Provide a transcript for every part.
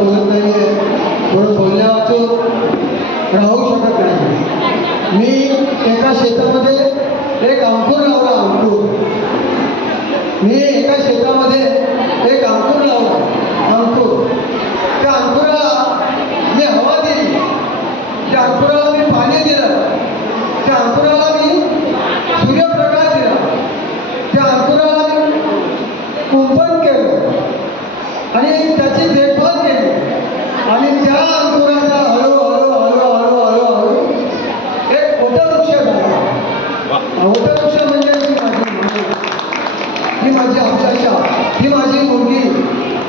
बोलत नाही आहे थोडं बोलण्यावाचून राहू शकत नाही. मी एका शेतामध्ये एक अंकुर लावला अंकुर. मी एका शेतामध्ये एक अंकुर लावला अंकुर. त्या अंकुराला मी हवा दिली. त्या अंकुराला मी पाणी दिलं. त्या अंकुराला मी सूर्यप्रकाश दिला. त्या अंकुराला मी कुंपण केलं. आणि त्याची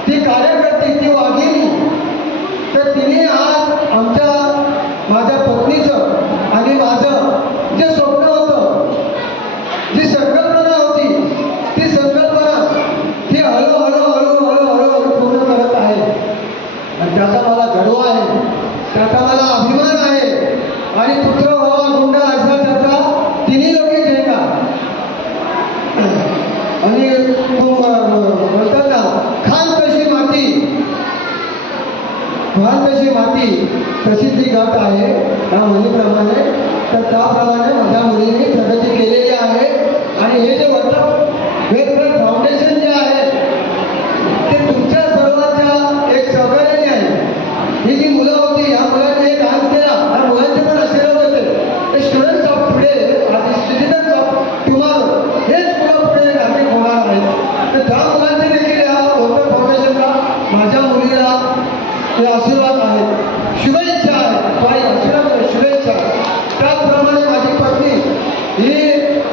ती कार्यकर्ती ती वाघिणी. तर तिने आज आमच्या माझ्या पत्नीचं आणि माझं जे स्वप्न होतं जी संकल्पना होती ती संकल्पना ती हळूहळू हळूहळू हळूहळू पूर्ण करत आहे आणि त्याचा मला गर्व आहे त्याचा मला अभिमान आहे. आणि पुत्र व्हावा गुंड असा त्याचा तिन्ही लोके घेणार आणि तो म्हणतात ना खान तशी माती? खान तशी माती? तशी ती गट आहे. या म्हणीप्रमाणे तर त्याप्रमाणे हे आशीर्वाद आहेत. शुभेच्छा आहेत. काही आशीर्वाद शुभेच्छा. त्याचप्रमाणे माझी पत्नी ही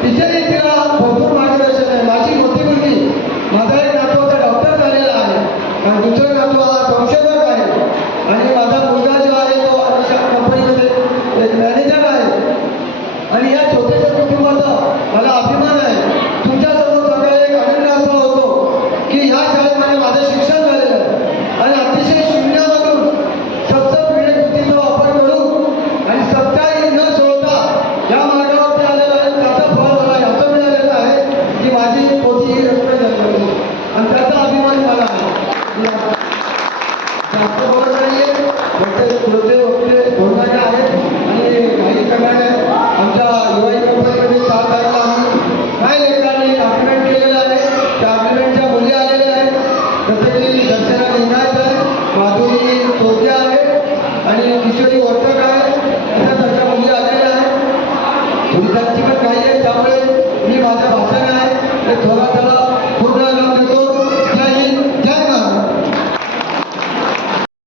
तिच्याही तिला भरपूर मार्गदर्शन आहे. माझी मोठी मुलगी माझा एक नातू आता डॉक्टर झालेला आहे. आणि दुसरा नातू हा संशोधक आहे. आणि माझा मुलगा जो आहे तो अशा कंपनीमध्ये एक मॅनेजर आहे. आणि या छोट्याशा कुटुंबाचा मला अभिमान आहे तुमच्यासमोर सगळ्या एक आनंद असा होतो की ह्या शाळेमध्ये माझं शिक्षण झालेलं आहे आणि अतिशय शून्यामधून सप्त पिढी कृतीचा वापर करून आणि सप्ताही न सोडता या मार्गावरती आलेला आहे त्याचं फळ मला याचं मिळालेलं आहे की माझी पोती ही रक्त जन्मली आणि त्याचा अभिमान मला आहे मी आता जास्त बोलत नाहीये फक्त पुढचे वक्ते बोलणारे आहेत आणि काही करणारे आमच्या युवाई कंपनीमध्ये काम करायला आम्ही काय लेकरांनी अग्रीमेंट केलेलं आहे त्या अग्रीमेंटच्या मुली आलेल्या आहेत जसे की आहे माधुरी आहे आणि किशोरी वर्तक आहे. अशा सगळ्या मुली आलेल्या आहेत. थोडी पण काही आहे त्यामुळे मी माझं भाषण आहे. ते थोडा थोडा